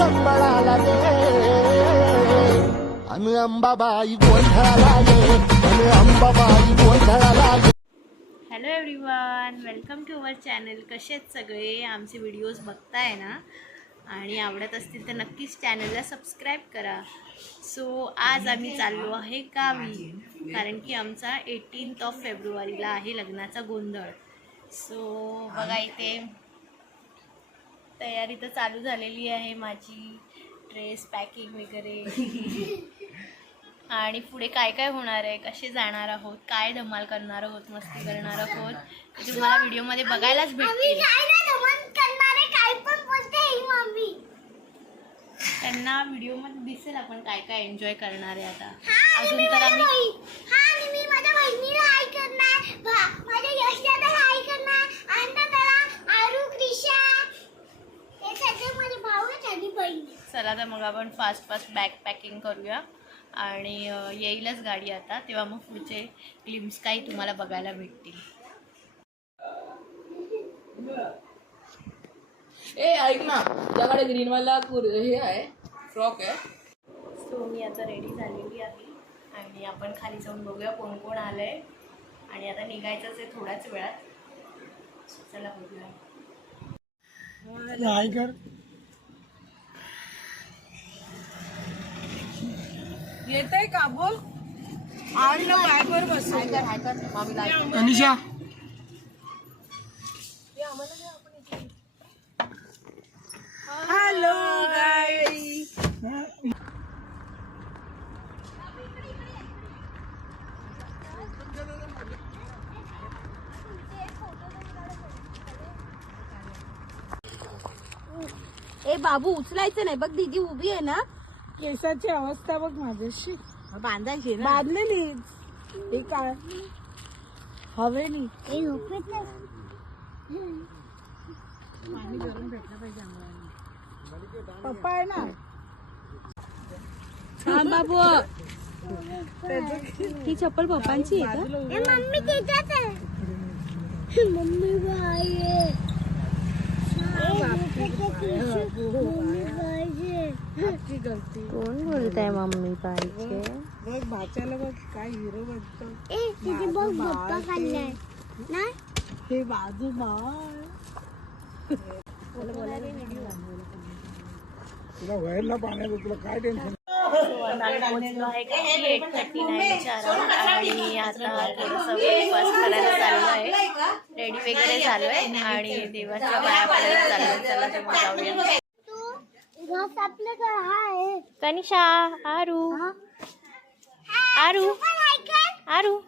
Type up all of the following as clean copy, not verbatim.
संबळाला दे आणि अंबाबाई गोंधळाला ये आणि अंबाबाई गोंधळाला ये. Hello everyone, welcome to our channel. कसे आहेत सगळे? आमचे व्हिडिओज बघताय ना आणि आवडत असतील तर नक्कीच चॅनलला सबस्क्राईब करा. सो आज आम्ही चाललो आहे गावी, कारण की आमचा 18 फेब्रुवारीला आहे लग्नाचा गोंधळ. सो बघा इथे तयारी तर चालू झालेली आहे माझी, ड्रेस पॅकिंग वगैरे. आणि पुढे काय काय होणार आहे, कसे जाणार आहोत, काय धमाल करणार आहोत, मस्ती करणार आहोत, ते तुम्हाला व्हिडिओमध्ये बघायलाच भेटतील. त्यांना व्हिडिओमध्ये दिसेल आपण काय काय एन्जॉय करणार आहे. आता अजून तर आम्ही चला तर मग आपण फास्ट बॅग पॅकिंग करूया आणि येईलच गाडी आता, तेव्हा मग पुढचे क्लिप्स काही तुम्हाला बघायला भेटतील. ए ऐक ना, तुझ्याकडे ग्रीनवाला हे आहे, फ्रॉक आहे. सो मी आता रेडी झालेली आहे आणि आपण खाली जाऊन बघूया कोण कोण आलंय आणि आता निघायचंच आहे थोड्याच वेळात. चला बघूया. येतंय का बोल? आज ना बॅगवर बसू. अनिशा हॅलो गाईस. ए बाबू उचलायचं नाही बघ, दीदी उभी आहे ना. केसाची अवस्था बघ माझ्याशी. बांधायची ना. बांधलेलीच हे काय हवेली. पप्पा आहे ना. हा बाबू, ही चप्पल पप्पांची आहे का? मम्मी तिच्याच आहे. मम्मी बाई कोण बोलत आहे मम्मी पाहिजे? बघ भाच्याला बघ काय हिरो बनतो. हे बाजू बाळ तुला व्हायला पाण्याचं तुला काय टेन्शन. पोहोचलो आहे 8:39च्या अराउंड आणि आता थोडंसं ब्रेकफास्ट करायला चाललो आहे. रेडी वगैरे झालो आहे आणि देवाच्या पाया पडायला चाललो आहे. चला तर मग जाऊया. कनिशा, आरू आरू आरू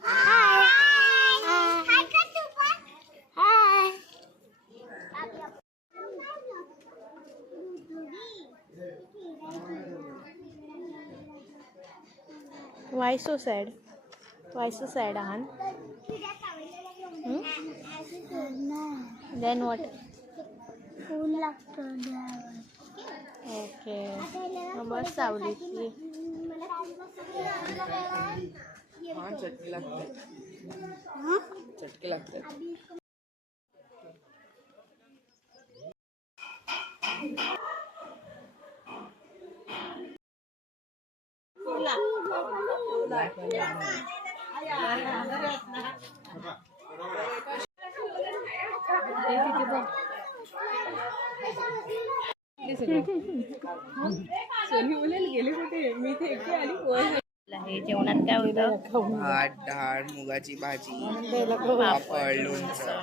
Why so sad? Why so sad, Ahan? Then what? Okay. बस सावली की. चटकी लागते. चटकी लागते. सोनी बोलेल गेले कुठे, मी ते एकटी आली. आहे जेवणात काय होतं? भात, डाळ, मुगाची भाजी, पापड, लोणचं.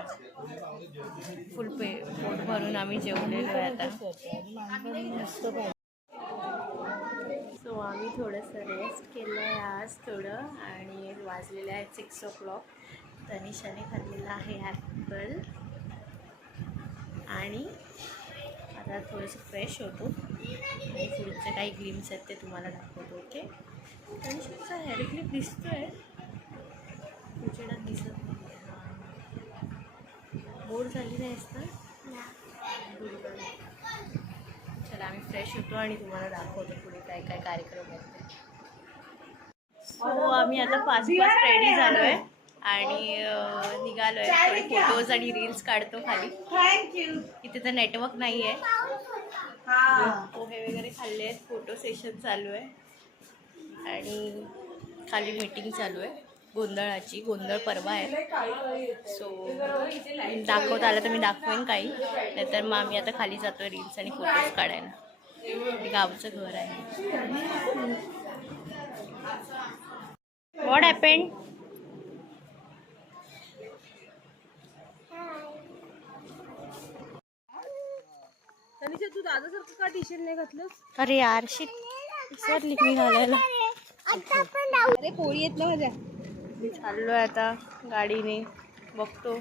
फुल पोट भरून आम्ही जेवलेलो आहे आता. सो आम्ही थोडंसं रेस्ट केलं आहे आज थोडं आणि वाजलेलं आहे 6 o'clock. तनिषाने खाल्लेला आहे ॲपल आणि आता थोडंसं फ्रेश होतो आणि पुढचे काही ग्लिम्स आहेत ते तुम्हाला दाखवतो. ओके, तनिषाचा हेअर क्लिप दिसतोय, तुझ्याकडे दिसत नाही. बोर झाली नाहीस ना? चला आम्ही फ्रेश होतो आणि तुम्हाला दाखवतो पुढे काय काय कार्यक्रम आहेत ते. सो आम्ही आता फास्ट रेडी झालो आहे आणि निघालो आहे. थोडे फोटोज आणि रील्स काढतो खाली. इथे तर नेटवर्क नाही आहे पोहे वगैरे खाल्ले आहेत. फोटो सेशन चालू आहे आणि खाली मीटिंग चालू आहे गोंधळाची. गोंधळ परवा आहे. सो दाखवता आलं तर मी दाखवेन काही, नाहीतर मग आम्ही आता खाली जातोय रील्स आणि फोटोज काढायला. हे गावचं घर आहे. What happened? तनिषा तू दादासारखं का टी शर्ट नाही घातलंस? अरे यार शिट, विसरली मी घालायला. अरे पोळी येत ना माझ्या. मी चाललोय आता गाडीने, बघतो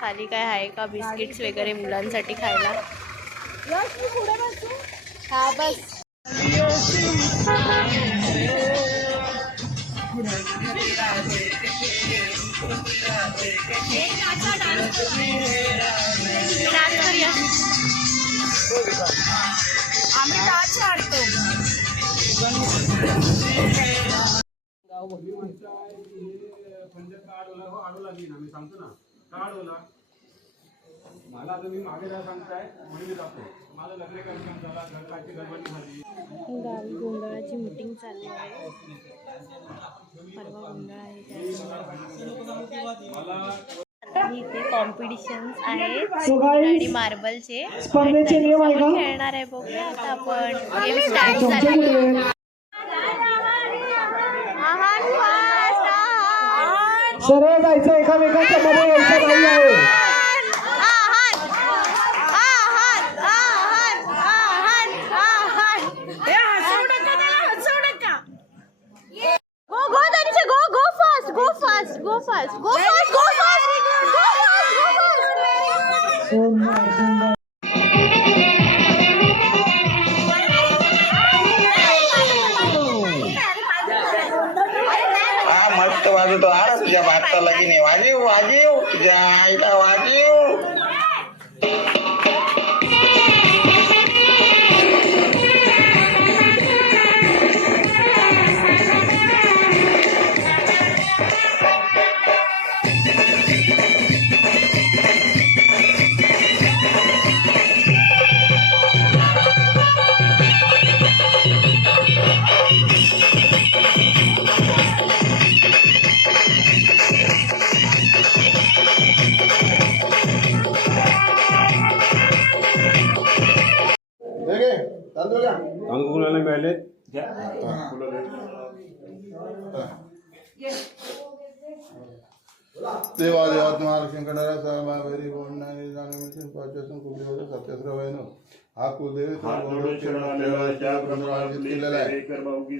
खाली काय आहे का बिस्किट्स वगैरे मुलांसाठी खायला. यश तू पुढे बस तू. हा बस. आम्ही डान्स काढतो. मला तुम्ही मागे जा सांगताय म्हणून मी जातो. माझं लग्न कार्यक्रम झाला, घरकाची गडबडी झाली. गावी गोंधळाची मीटिंग चालू आहे. परवा गोंधळ आहे इथे कॉम्पिटिशन्स आहेत आणि मार्बलचे स्पर्धेचे नियम आहे का खेळणार आहे. बघूया आता आपण. गेम स्टार्ट झाला. सरळ जायचं, एकामेकांच्या मध्ये यायचं नाही आहे. Go fast. Go fast. Go fast. Go fast. Go fast. Go fast. मस्त वाजवतो. अरे तुझ्या भाताला की नाही वाजीव वाजीव, तुझ्या आईला वाजीव. अंकुलाला मिळाले. देवा देवात्मा शंकरा सर्वा वैरी बोलणारे जाणून पाचसून कुबली होतं सत्यस्र वैनो हा कुलदेव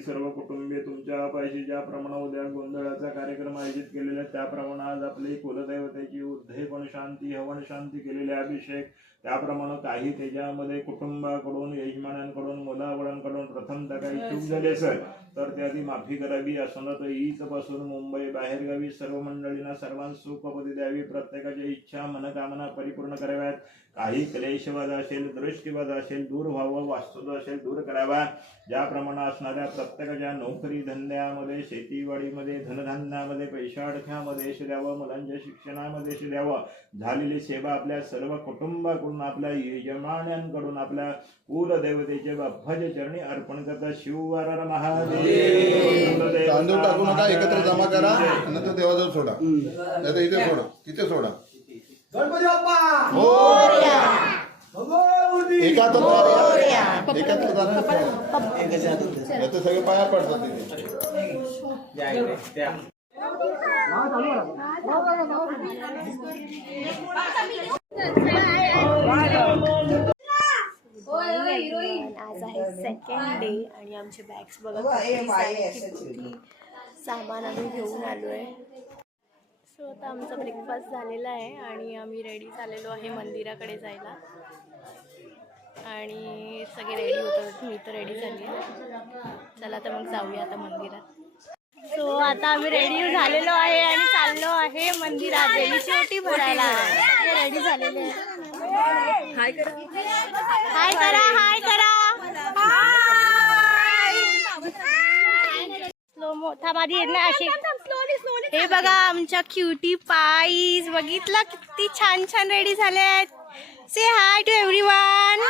सर्व कुटुंबीय तुमच्या पायशी ज्याप्रमाणे उद्या गोंधळाचा कार्यक्रम आयोजित केलेला त्याप्रमाणे आज आपली कुलदैवतेची उद्धेपन शांती हवन शांती केलेले अभिषेक त्याप्रमाणे काही त्याच्यामध्ये कुटुंबाकडून यजमानांकडून मुलावळांकडून प्रथमतः काही चूक झाली असेल तर त्याची माफी करावी. असं तर ईच पासून मुंबई बाहेरगावी सर्व मंडळींना सर्वांना सुखपदी द्यावी. प्रत्येकाच्या इच्छा मनकामना परिपूर्ण कराव्यात. काही क्लेशवाद असेल दृष्टीवाद असेल दूर व्हावं, वास्तुद असेल दूर करावा. ज्याप्रमाणे असणाऱ्या प्रत्येकाच्या नोकरी धंद्यामध्ये शेतीवाडीमध्ये धनधान्यामध्ये पैशा अडख्यामध्ये यश द्यावं. मुलांच्या शिक्षणामध्ये यश द्यावं. झालेली सेवा आपल्या सर्व कुटुंबाकडून आपल्या यजमान्यांकडून आपल्या कुलदेवतेचे भज चरणी अर्पण करता. शिववार महादेव. तांदूळ टाकू नका, एकत्र जमा करा नंतर देवाजवळ सोडा, नाही तर इथे सोडा, इथे सोडा. एकत्र सगळे पाया पडतात तिथे. आज आहे सेकंड डे आणि आमचे बॅग्स बघा किती सामान आम्ही घेऊन आलो आहे. सो आता आमचा ब्रेकफास्ट झालेला आहे आणि आम्ही रेडी झालेलो आहे मंदिराकडे जायला. आणि सगळे रेडी होतो, मी तर रेडी झाली आहे. चला तर मग जाऊया आता मंदिरात. सो आता आम्ही रेडी झालेलो आहे आणि चाललो आहे मंदिरात देवीची ओटी भरायला. रेडी झालेले आहे. हाय करा, हाय करा. मोठा माझी येत नाही अशी. हे बघा आमच्या क्युटी पाईज, बघितलं किती छान छान रेडी झाले आहेत. से हाय टू एव्हरीवन.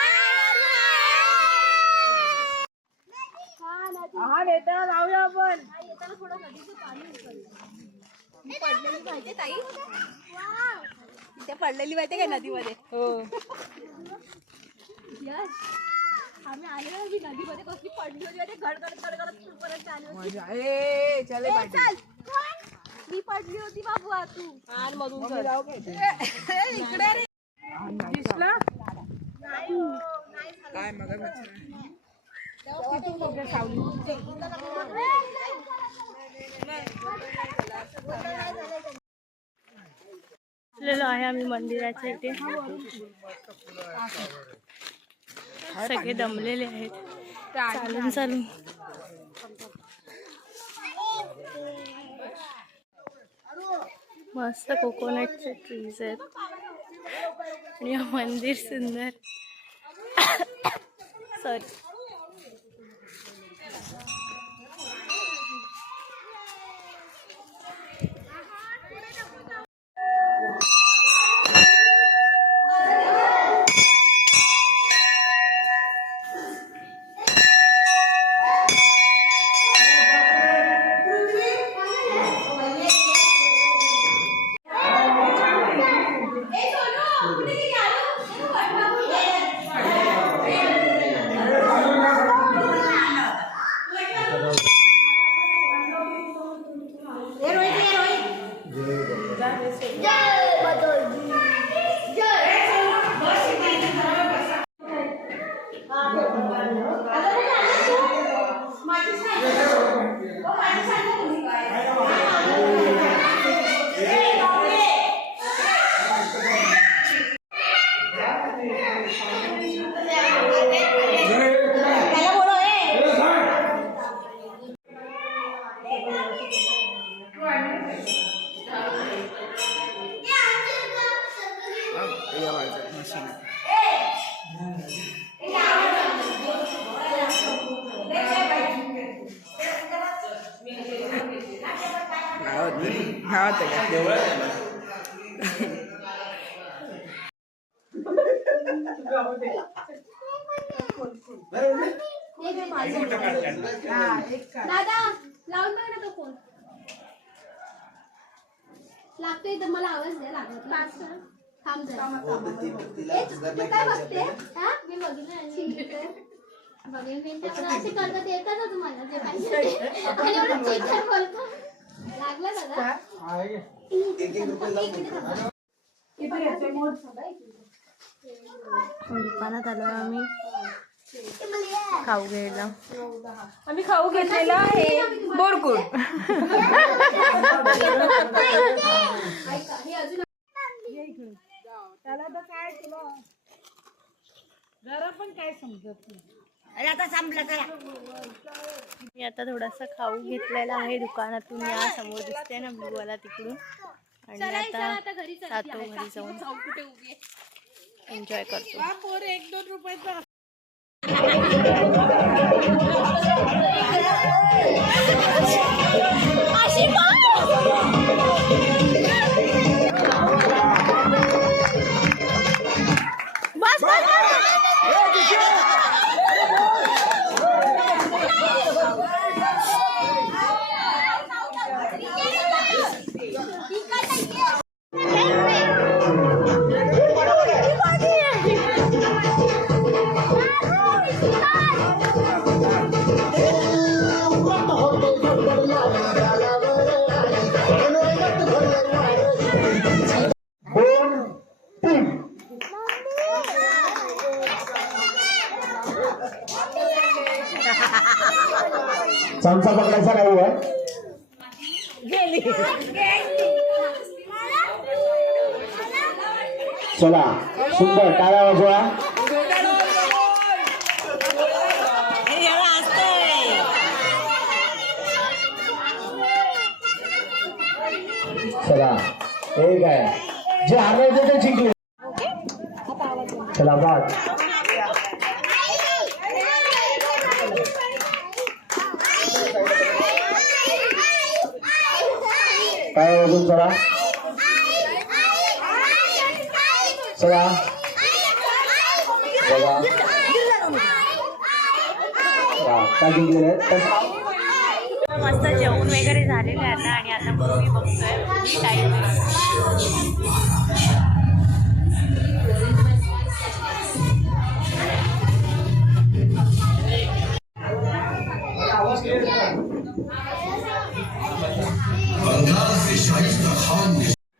हा येताना जाऊया आपण. येताना थोडं नदीचं पाणी पडलेली माहिती ताई तिथे पडलेली माहिती काय नदीमध्ये. हो यश आम्ही आले ना ती नदीमध्ये कसली पडली होती माहिती गडगड गडगड परत आली होती. मजा. ए चले ए, चल मी पडली होती बाबू तू आणि मधून इकडे रे. दिसला काय मग आलेलो आहे आम्ही मंदिराच्या इथे. सगळे दमलेले आहेत चालून चालून. मस्त कोकोनटचे ट्रीज आहेत आणि मंदिर सुंदर. सॉरी दादा लावून बघ ना तो फोन लागतोय तर मला आवाज द्या. लागत थांब जरा. तू काय बघते? हा मी बघितलं बघेन असे करतात येतात ना तुम्हाला जे पाहिजे आणि एवढं चिकन बोलतो. लागला दादा दुकानात आलो आम्ही खाऊ घ्यायला. आम्ही खाऊ घेतलेला आहे बोरकुट. त्याला तर काय तुला जरा पण काय समजत नाही. मी आता थोडासा खाऊ घेतलेला आहे दुकानातून. या समोर दिसते ना ब्लूवाला तिकडून. आणि आता जातो घरी जाऊन एन्जॉय करतो. पोर 1-2 रुपयाचा चमचा पकडायचा नाही आहे. चला सुंदर टाळ्या वाजवा. चला एक आहे जे हरले होते ते जिंकले. चला बाद काय अजून चला चला बघा मस्त जेवण वगैरे झालेलं आहे आता आणि आता मूवी बघतोय. मूवी टाईम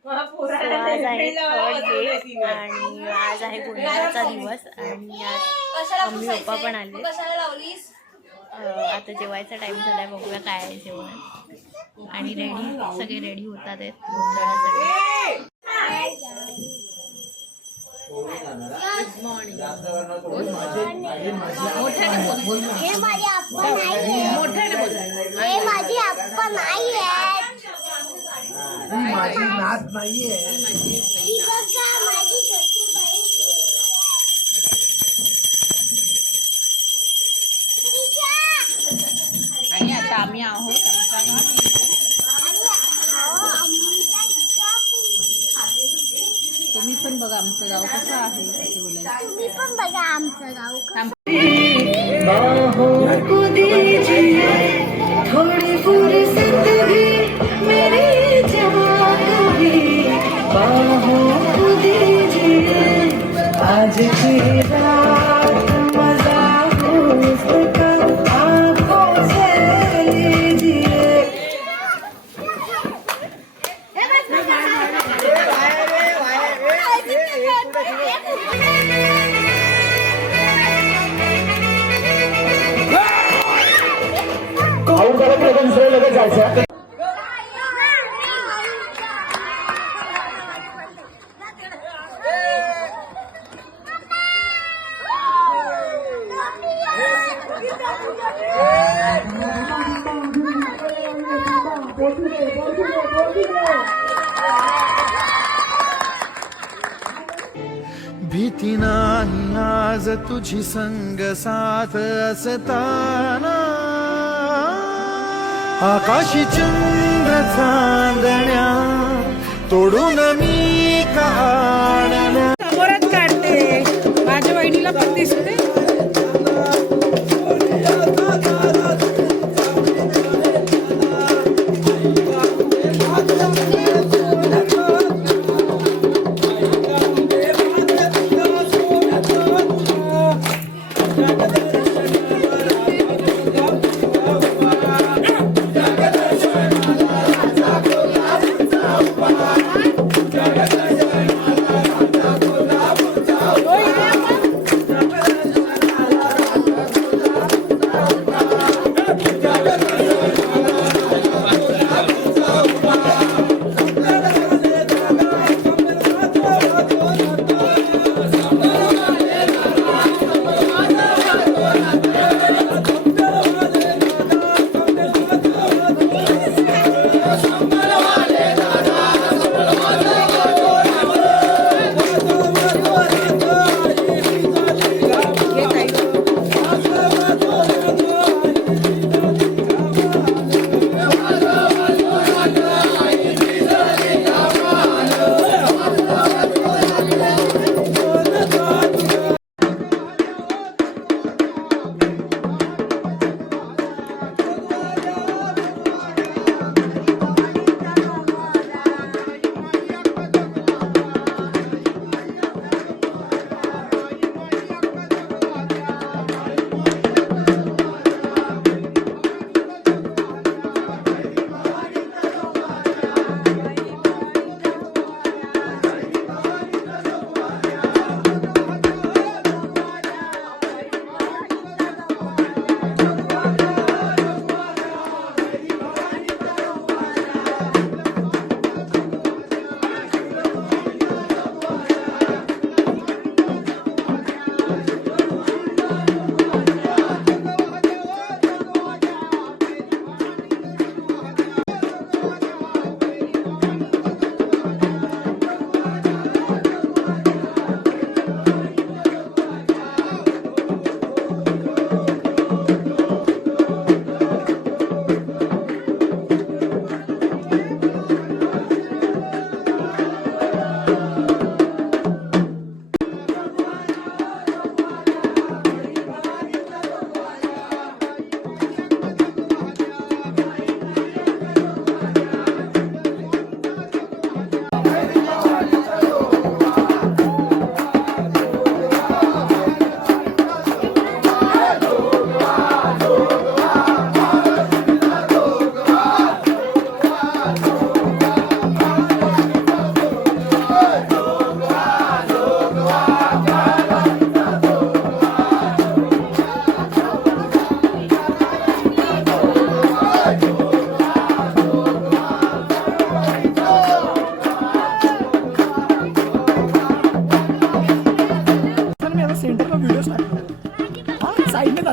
आज आहे थर्ड डे आणि आज आहे गोंधळाचा दिवस आणि आज मम्मी पप्पा पण आले. आता जेवायचा टाइम झालाय, बघूया काय आहे जेवण. आणि सगळे रेडी होतात आहेत गोंधळासाठी. माझी नात नाहीये. आणि आता आम्ही आहोत तुम्ही पण बघा आमचं गाव कसं आहे. तुम्ही पण बघा आमचं गाव कसं. थोड़ी फुर्सत भी मेरी जान भी बाहों को दीजिए आज की रात मजा हो उसका आंखों से लीजिए. भीती नाही आज तुझी संग साथ असताना. आकाशी चंद्र चांदण्या तोडून मी काढल्या. समोरच काढते माझ्या वहिनीला पण दिसते.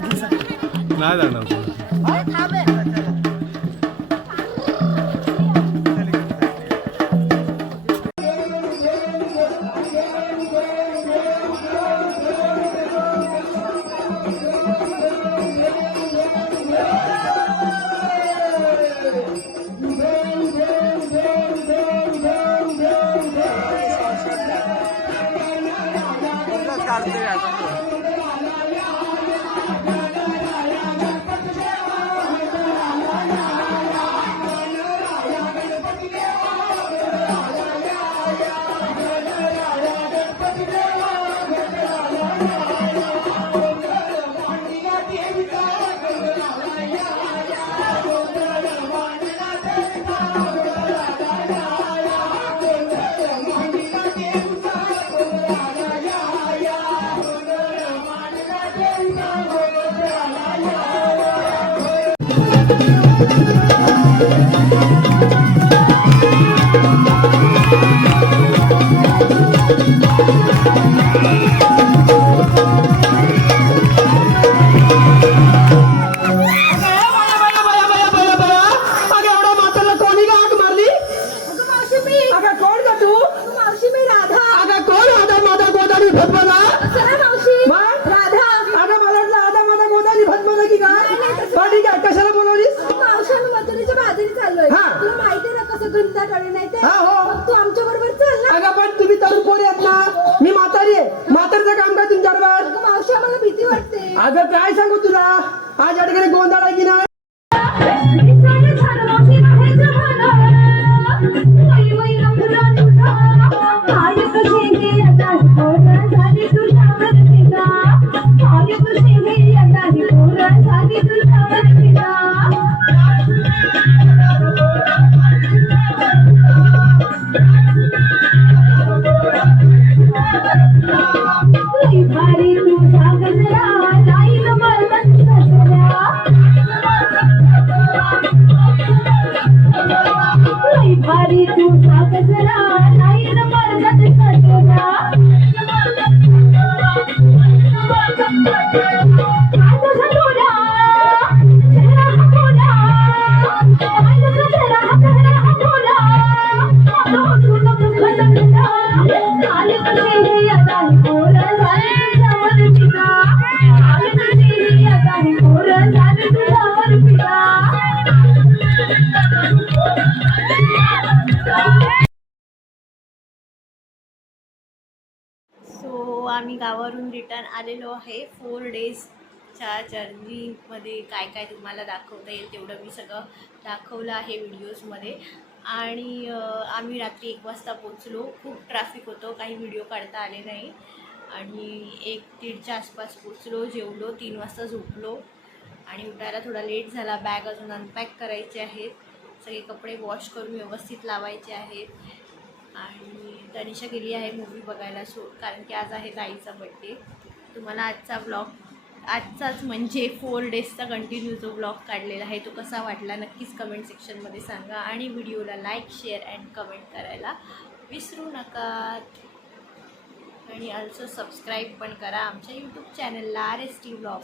नाही जाणार अगं काय सांगू तुला आज या ठिकाणी गोंधळ आहे की नाही आम्ही गावावरून रिटर्न आलेलो आहे. 4 डेजच्या जर्नीमध्ये काय काय तुम्हाला दाखवता येईल तेवढं मी सगळं दाखवलं आहे व्हिडिओजमध्ये. आणि आम्ही रात्री 1 वाजता पोचलो. खूप ट्रॅफिक होतं, काही व्हिडिओ काढता आले नाही. आणि 1-1:30च्या आसपास पोचलो, जेवलो, 3 वाजता झोपलो आणि उठायला थोडा लेट झाला. बॅग अजून अनपॅक करायचे आहेत, सगळे कपडे वॉश करून व्यवस्थित लावायचे आहेत. आणि तनिषा गेली आहे मूवी बघायला कारण की आज आहे ताईचा बड्डे. तुम्हाला आजचा ब्लॉग आजचाच म्हणजे 4 डेजचा कंटिन्यू जो ब्लॉग काढलेला आहे तो कसा वाटला नक्कीच कमेंट सेक्शनमध्ये सांगा. आणि व्हिडिओला लाईक, शेअर अँड कमेंट करायला विसरू नका. आणि ऑल्सो सबस्क्राईब पण करा आमच्या यूट्यूब चॅनलला RST ब्लॉग.